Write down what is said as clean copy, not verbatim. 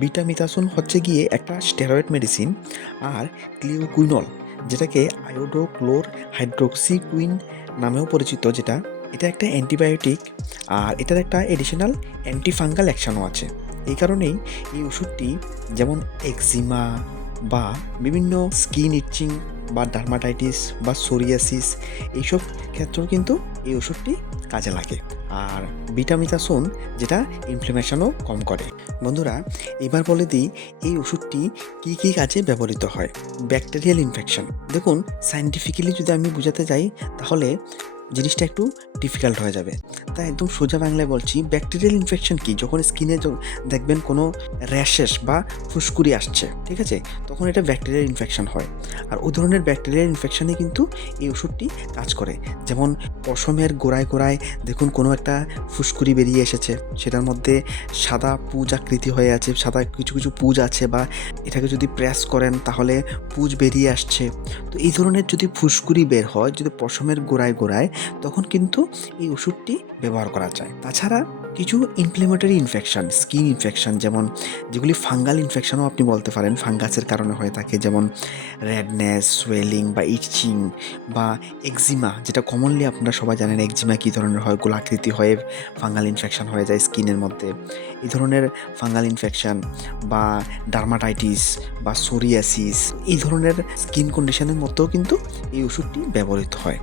বিটামিথাসোন হচ্ছে গিয়ে একটা স্টেরয়েড মেডিসিন। আর ক্লিওকুইনল, যেটাকে আয়োডোক্লোর হাইড্রোক্সিকুইন নামেও পরিচিত, এটা একটা অ্যান্টিবায়োটিক। আর এটার একটা এডিশনাল অ্যান্টিফাঙ্গাল অ্যাকশনও আছে। এই কারণেই এই ওষুধটি যেমন এক্সিমা বা বিভিন্ন স্কিন ইচিং বা ডার্মাটাইটিস বা সোরিয়াসিস এইসব ক্ষেত্রেও কিন্তু এই ওষুধটি কাজে লাগে। আর বিটামিথাসোন যেটা ইনফ্লামেশনও কম করে। বন্ধুরা, এবার বলে দিই এই ওষুধটি কী কী কাজে ব্যবহৃত হয়। ব্যাকটেরিয়াল ইনফেকশন, দেখুন সায়েন্টিফিক্যালি যদি আমি বোঝাতে যাই তাহলে জিনিসটা একটু ডিফিকাল্ট হয়ে যাবে, তাই একদম সোজা বাংলায় বলছি। ব্যাকটেরিয়াল ইনফেকশন কি? যখন স্কিনে দেখবেন কোনো র্যাশেস বা ফুসকুড়ি আসছে, ঠিক আছে, তখন এটা ব্যাকটেরিয়াল ইনফেকশন হয়। আর ওই ধরনের ব্যাকটেরিয়াল ইনফেকশনে কিন্তু এই ওষুধটি কাজ করে। যেমন পশমের গোড়ায় গোড়ায় দেখুন কোনো একটা ফুসকুড়ি বেরিয়ে এসেছে, সেটার মধ্যে সাদা পুঁজ আকৃতি হয়ে আছে, সাদা কিছু কিছু পুঁজ আছে, বা এটাকে যদি প্রেস করেন তাহলে পুঁজ বেরিয়ে আসছে। তো এই ধরনের যদি ফুসকুড়ি বের হয় যদি পশমের গোড়ায় গোড়ায়, তখন কিন্তু এই ওষুধটি ব্যবহার করা যায়। তাছাড়া কিছু ইনফ্লেমেটরি ইনফেকশন, স্কিন ইনফেকশন, যেমন যেগুলি ফাঙ্গাল ইনফেকশনও আপনি বলতে পারেন, ফাঙ্গাসের কারণে হয়ে থাকে, যেমন রেডনেস, সোয়েলিং বা ইচিং বা এক্সিমা, যেটা কমনলি আপনারা সবাই জানেন এক্সিমা কী ধরনের হয়, গোলাকৃতি হয়ে ফাঙ্গাল ইনফেকশন হয়ে যায় স্কিনের মধ্যে। এই ধরনের ফাঙ্গাল ইনফেকশন বা ডার্মাটাইটিস বা সোরিয়াসিস, এই ধরনের স্কিন কন্ডিশনের মধ্যেও কিন্তু এই ওষুধটি ব্যবহৃত হয়।